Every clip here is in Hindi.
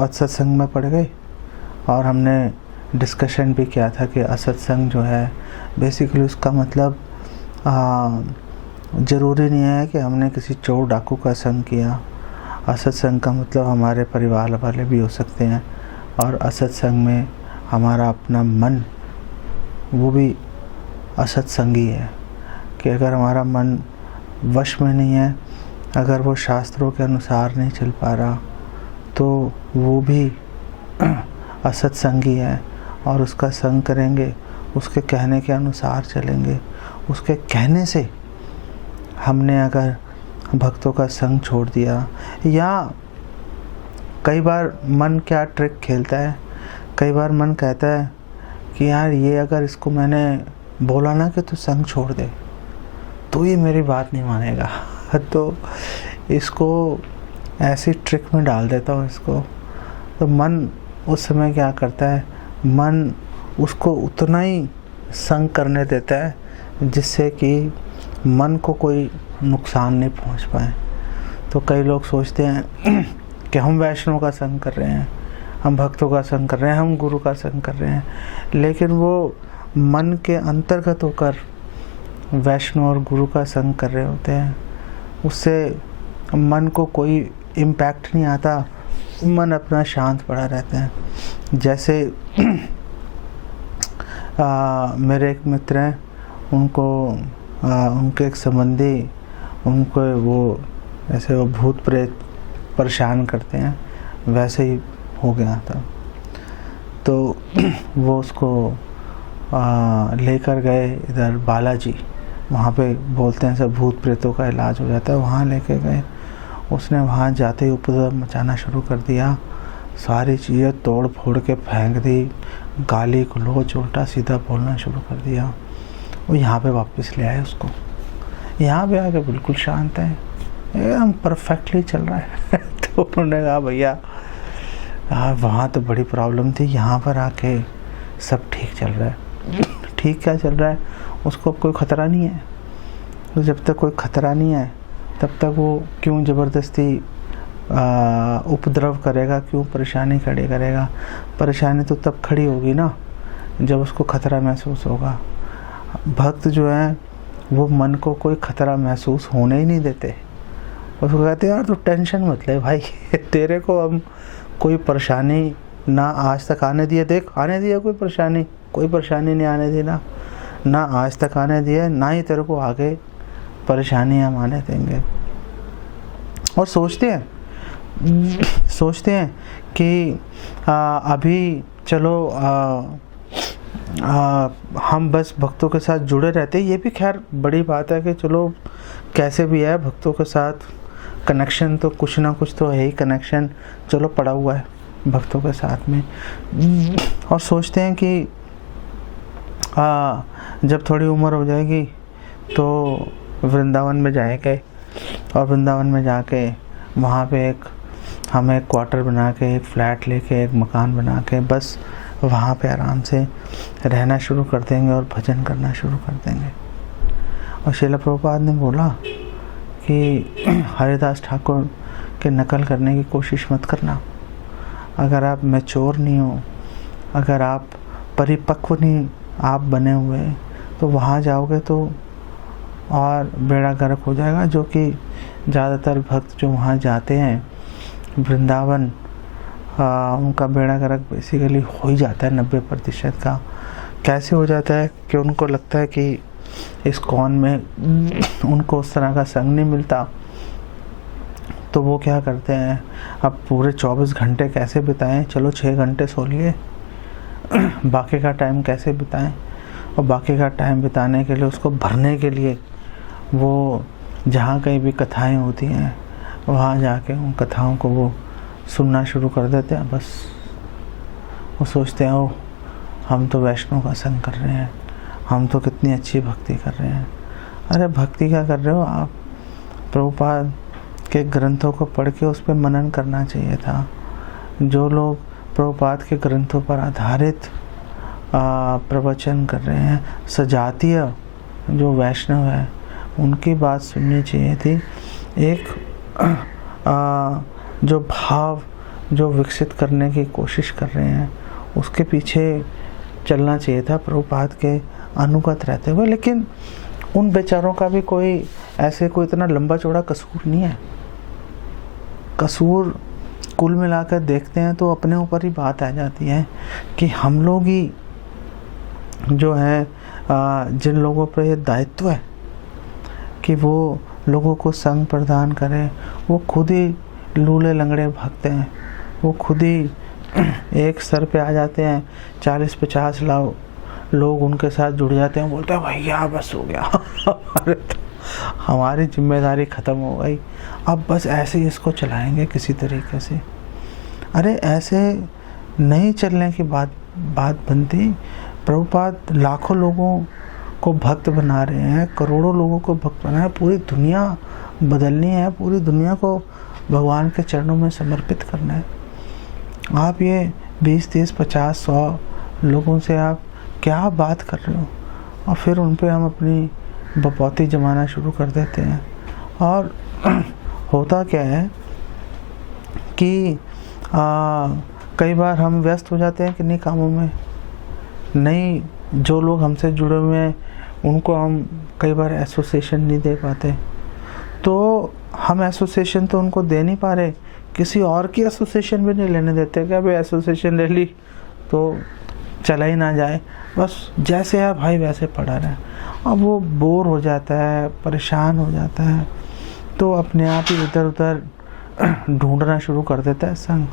असत्संग में पड़ गए और हमने डिस्कशन भी किया था कि असत्संग जो है बेसिकली उसका मतलब ज़रूरी नहीं है कि हमने किसी चोर डाकू का संग किया। असत्संग का मतलब हमारे परिवार वाले भी हो सकते हैं, और असत्संग में हमारा अपना मन वो भी असत्संगी है। कि अगर हमारा मन वश में नहीं है, अगर वो शास्त्रों के अनुसार नहीं चल पा रहा, तो वो भी असत्संगी है। और उसका संग करेंगे, उसके कहने के अनुसार चलेंगे, उसके कहने से हमने अगर भक्तों का संग छोड़ दिया, या कई बार मन क्या ट्रिक खेलता है, कई बार मन कहता है कि यार ये अगर इसको मैंने बोला ना कि तू संग छोड़ दे, तो ये मेरी बात नहीं मानेगा तो इसको ऐसी ट्रिक में डाल देता हूँ इसको। तो मन उस समय क्या करता है, मन उसको उतना ही संग करने देता है जिससे कि मन को कोई नुकसान नहीं पहुँच पाए। तो कई लोग सोचते हैं कि हम वैष्णव का संग कर रहे हैं, हम भक्तों का संग कर रहे हैं, हम गुरु का संग कर रहे हैं, लेकिन वो मन के अंतर्गत होकर वैष्णव और गुरु का संग कर रहे होते हैं। उससे मन को कोई इम्पैक्ट नहीं आता, मन अपना शांत पड़ा रहता है। जैसे मेरे एक मित्र हैं, उनके एक संबंधी, उनको वो ऐसे वो भूत प्रेत परेशान करते हैं, वैसे ही हो गया था। तो वो उसको लेकर गए इधर बालाजी, वहाँ पे बोलते हैं सब भूत प्रेतों का इलाज हो जाता है, वहाँ लेके गए। उसने वहाँ जाते ही उपद्रव मचाना शुरू कर दिया, सारी चीज़ें तोड़ फोड़ के फेंक दी, गाली गलौज उल्टा सीधा बोलना शुरू कर दिया। वो यहाँ पे वापस ले आए उसको, यहाँ पे आके बिल्कुल शांत है, एकदम परफेक्टली चल रहा है तो उन्होंने कहा भैया वहाँ तो बड़ी प्रॉब्लम थी, यहाँ पर आके सब ठीक चल रहा है। ठीक क्या चल रहा है, उसको कोई ख़तरा नहीं है। तो जब तक कोई ख़तरा नहीं है तब तक वो क्यों ज़बरदस्ती उपद्रव करेगा, क्यों परेशानी खड़ी करेगा। परेशानी तो तब खड़ी होगी ना जब उसको ख़तरा महसूस होगा। भक्त जो है वो मन को कोई ख़तरा महसूस होने ही नहीं देते। उसको कहते हैं यार तू टेंशन मत ले भाई तेरे को हम कोई परेशानी ना आज तक आने दिए, देख आने दिया कोई परेशानी नहीं आने दी ना आज तक आने दिया, ना ही तेरे को आगे परेशानी हम आने देंगे। और सोचते हैं कि अभी चलो हम बस भक्तों के साथ जुड़े रहते हैं। ये भी खैर बड़ी बात है कि चलो कैसे भी है भक्तों के साथ कनेक्शन तो कुछ ना कुछ तो है ही, कनेक्शन चलो पड़ा हुआ है भक्तों के साथ में। और सोचते हैं कि जब थोड़ी उम्र हो जाएगी तो वृंदावन में जाएंगे, और वृंदावन में जाके वहाँ पे हमें एक क्वार्टर बना के, एक फ्लैट लेके, एक मकान बना के बस वहाँ पे आराम से रहना शुरू कर देंगे और भजन करना शुरू कर देंगे। और श्रील प्रभुपाद ने बोला कि हरिदास ठाकुर के नकल करने की कोशिश मत करना। अगर आप मैच्योर नहीं हो, अगर आप परिपक्व नहीं आप बने हुए, तो वहाँ जाओगे तो और बेड़ा गर्क हो जाएगा। जो कि ज़्यादातर भक्त जो वहाँ जाते हैं वृंदावन, उनका बेड़ा गर्क बेसिकली हो ही जाता है 90% का। कैसे हो जाता है कि उनको लगता है कि इस कौन में उनको उस तरह का संग नहीं मिलता, तो वो क्या करते हैं, अब पूरे 24 घंटे कैसे बिताएं, चलो 6 घंटे सो लिए बाकी का टाइम कैसे बिताएं। और बाकी का टाइम बिताने के लिए, उसको भरने के लिए वो जहाँ कहीं भी कथाएं होती हैं वहाँ जाके उन कथाओं को वो सुनना शुरू कर देते हैं। बस वो सोचते हैं ओ हम तो वैष्णव का संग कर रहे हैं, हम तो कितनी अच्छी भक्ति कर रहे हैं। अरे भक्ति क्या कर रहे हो आप, प्रभुपाद के ग्रंथों को पढ़ के उस पर मनन करना चाहिए था। जो लोग प्रभुपाद के ग्रंथों पर आधारित प्रवचन कर रहे हैं, सजातीय जो वैष्णव है, उनकी बात सुननी चाहिए थी। एक जो भाव जो विकसित करने की कोशिश कर रहे हैं उसके पीछे चलना चाहिए था प्रभुपाद के अनुगत रहते हुए। लेकिन उन बेचारों का भी कोई इतना लंबा चौड़ा कसूर नहीं है। कसूर कुल मिलाकर देखते हैं तो अपने ऊपर ही बात आ जाती है कि हम लोग ही जो है जिन लोगों पर ये दायित्व है कि वो लोगों को संग प्रदान करें, वो खुद ही लूले लंगड़े भागते हैं, वो खुद ही एक स्तर पे आ जाते हैं, 40-50 लाख लोग उनके साथ जुड़ जाते हैं, बोलते हैं भैया बस हो गया अरे तो हमारी जिम्मेदारी ख़त्म हो गई, अब बस ऐसे ही इसको चलाएंगे किसी तरीके से। अरे ऐसे नहीं चलने की बात बनती। प्रभुपाद लाखों लोगों को भक्त बना रहे हैं, करोड़ों लोगों को भक्त बना है, पूरी दुनिया बदलनी है, पूरी दुनिया को भगवान के चरणों में समर्पित करना है। आप ये 20, 30, 50, 100 लोगों से आप क्या बात कर रहे हो, और फिर उन पे हम अपनी बपौती जमाना शुरू कर देते हैं। और होता क्या है कि कई बार हम व्यस्त हो जाते हैं किन्हीं कामों में, नहीं जो लोग हमसे जुड़े हुए हैं उनको हम कई बार एसोसिएशन नहीं दे पाते, तो हम एसोसिएशन तो उनको दे नहीं पा रहे, किसी और की एसोसिएशन भी नहीं लेने देते कि अभी एसोसिएशन ले ली तो चला ही ना जाए, बस जैसे है भाई वैसे पड़ा रहे। अब वो बोर हो जाता है, परेशान हो जाता है, तो अपने आप ही इधर उधर ढूंढना शुरू कर देता है संग।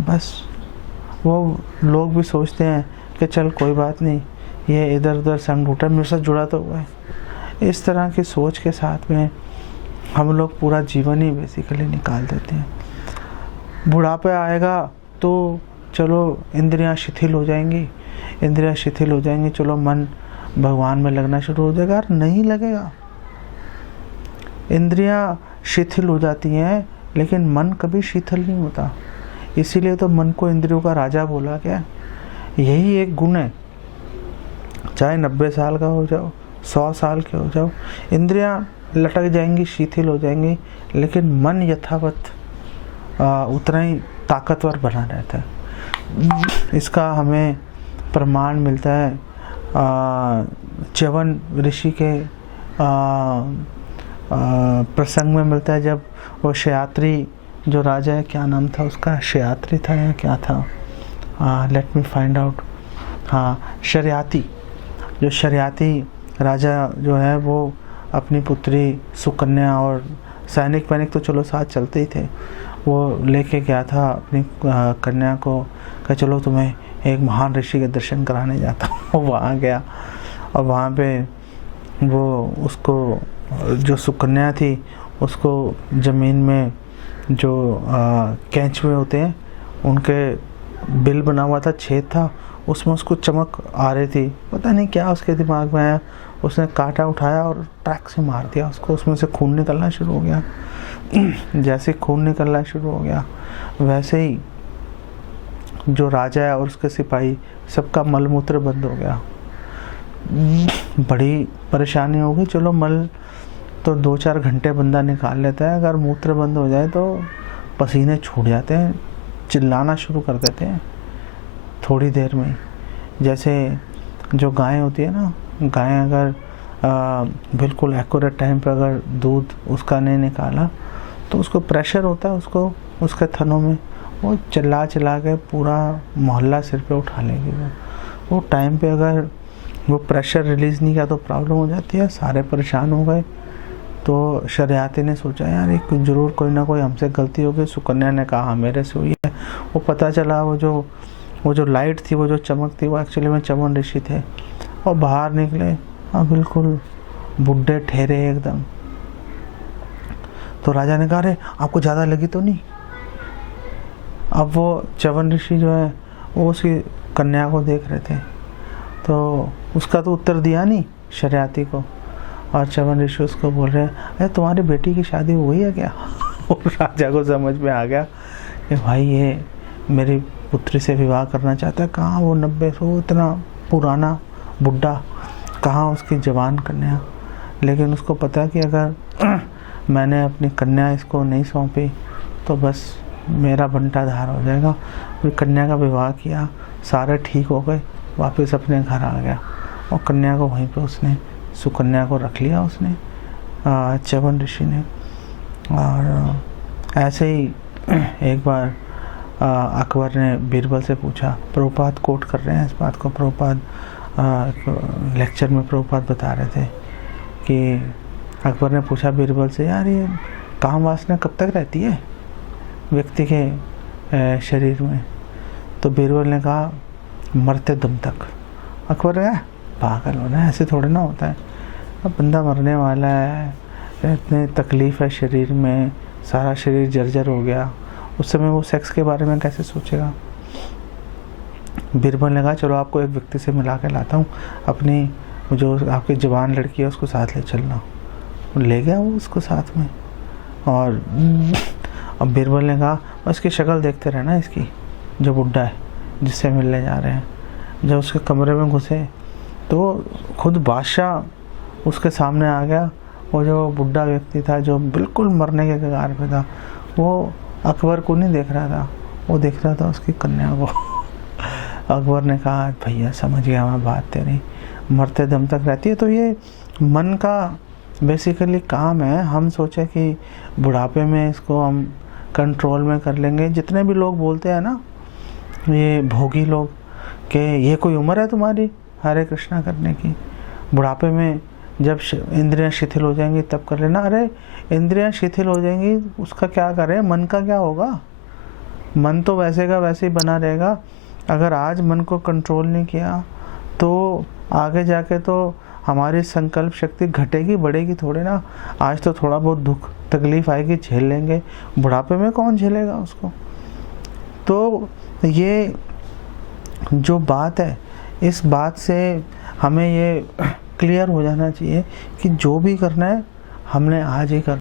बस वो लोग भी सोचते हैं कि चल कोई बात नहीं, ये इधर उधर संग ढूंढा, मेरे साथ जुड़ा तो हुआ है। इस तरह की सोच के साथ में हम लोग पूरा जीवन ही बेसिकली निकाल देते हैं। बुढ़ापे आएगा तो चलो इंद्रियां शिथिल हो जाएंगी, चलो मन भगवान में लगना शुरू हो जाएगा। नहीं लगेगा, इंद्रियां शिथिल हो जाती हैं लेकिन मन कभी शिथिल नहीं होता। इसीलिए तो मन को इंद्रियों का राजा बोला गया। यही एक गुण है, चाहे 90 साल का हो जाओ, 100 साल के हो जाओ, इंद्रियां लटक जाएंगी, शिथिल हो जाएंगी, लेकिन मन यथावत उतना ही ताकतवर बना रहता है। इसका हमें प्रमाण मिलता है च्यवन ऋषि के प्रसंग में मिलता है, जब वो क्षयात्री जो राजा है, क्या नाम था उसका, क्षयात्री था या क्या था, लेट मी फाइंड आउट, हाँ शर्याती, जो शर्याती राजा जो है वो अपनी पुत्री सुकन्या और सैनिक वैनिक तो चलो साथ चलते ही थे, वो लेके गया था अपनी कन्या को, कहा चलो तुम्हें एक महान ऋषि के दर्शन कराने जाता हूँ। वहाँ गया और वहाँ पे वो उसको जो सुकन्या थी उसको ज़मीन में जो कैंचुए होते हैं उनके बिल बना हुआ था, छेद था, उसमें उसको चमक आ रही थी, पता नहीं क्या उसके दिमाग में आया, उसने कांटा उठाया और ट्रैक से मार दिया उसको, उसमें से खून निकलना शुरू हो गया। जैसे खून निकलना शुरू हो गया वैसे ही जो राजा है और उसके सिपाही सबका मलमूत्र बंद हो गया। बड़ी परेशानी हो गई। चलो मल तो 2-4 घंटे बंदा निकाल लेता है, अगर मूत्र बंद हो जाए तो पसीने छूट जाते हैं, चिल्लाना शुरू कर देते हैं थोड़ी देर में। जैसे जो गाय होती है ना, गाय अगर बिल्कुल एक्यूरेट टाइम पर अगर दूध उसका नहीं निकाला तो उसको प्रेशर होता है, उसको उसके थनों में, वो चिल्ला चिल्ला के पूरा मोहल्ला सिर पे उठा लेगी। वो टाइम पे अगर वो प्रेशर रिलीज़ नहीं किया तो प्रॉब्लम हो जाती है, सारे परेशान हो गए। तो शर्याती ने सोचा यार एक ज़रूर कोई ना कोई हमसे गलती हो गई। सुकन्या ने कहा हाँ मेरे से हुई है। वो पता चला वो जो लाइट थी, वो जो चमक थी, वो एक्चुअली में च्यवन ऋषि थे। और बाहर निकले, हाँ बिल्कुल बुढ़े ठहरे एकदम। तो राजा ने कहा अरे आपको ज़्यादा लगी तो नहीं। अब वो च्यवन ऋषि जो है वो उसकी कन्या को देख रहे थे, तो उसका तो उत्तर दिया नहीं शर्याती को। और च्यवन ऋषि उसको बोल रहे हैं अरे तुम्हारी बेटी की शादी हुई है क्या? और राजा को समझ में आ गया कि भाई ये मेरी पुत्री से विवाह करना चाहता है। कहाँ वो 90 इतना पुराना बुढ़ा, कहाँ उसकी जवान कन्या। लेकिन उसको पता कि अगर मैंने अपनी कन्या इसको नहीं सौंपी तो बस मेरा बंटाधार हो जाएगा। फिर कन्या का विवाह किया, सारे ठीक हो गए, वापस अपने घर आ गया और कन्या को वहीं पे उसने सुकन्या को रख लिया उसने, च्यवन ऋषि ने। और ऐसे ही एक बार अकबर ने बीरबल से पूछा, प्रभुपाद कोट कर रहे हैं इस बात को, प्रभुपाद लेक्चर में प्रभुपाद बता रहे थे कि अकबर ने पूछा बीरबल से, यार ये काम वासना कब तक रहती है व्यक्ति के शरीर में? तो बीरबल ने कहा मरते दम तक। अकबर ने कहा पागल होना है, ऐसे थोड़े ना होता है, अब बंदा मरने वाला है, इतनी तकलीफ़ है शरीर में, सारा शरीर जर्जर हो गया, उस समय वो सेक्स के बारे में कैसे सोचेगा? बीरबल ने कहा चलो आपको एक व्यक्ति से मिला के लाता हूँ, अपनी जो आपकी जवान लड़की है उसको साथ ले चलना। ले गया वो उसको साथ में। और अब बीरबल ने कहा उसकी शक्ल देखते रहना, इसकी जो बुड्ढा है जिससे मिलने जा रहे हैं। जब उसके कमरे में घुसे तो खुद बादशाह उसके सामने आ गया। वो जो बुड्ढा व्यक्ति था जो बिल्कुल मरने के कगार पे था, वो अकबर को नहीं देख रहा था, वो देख रहा था उसकी कन्या को। अकबर ने कहा भैया समझ गया मैं बात तेरी, मरते दम तक रहती है। तो ये मन का बेसिकली काम है। हम सोचे कि बुढ़ापे में इसको हम कंट्रोल में कर लेंगे। जितने भी लोग बोलते हैं ना ये भोगी लोग कि ये कोई उम्र है तुम्हारी हरे कृष्णा करने की, बुढ़ापे में जब इंद्रियां शिथिल हो जाएंगी तब कर लेना। अरे इंद्रियां शिथिल हो जाएंगी उसका क्या करें, मन का क्या होगा? मन तो वैसे का वैसे ही बना रहेगा। अगर आज मन को कंट्रोल नहीं किया तो आगे जाके तो हमारी संकल्प शक्ति घटेगी बढ़ेगी थोड़े ना। आज तो थोड़ा बहुत दुख तकलीफ आएगी, झेल लेंगे, बुढ़ापे में कौन झेलेगा उसको? तो ये जो बात है, इस बात से हमें ये क्लियर हो जाना चाहिए कि जो भी करना है हमने आज ही करना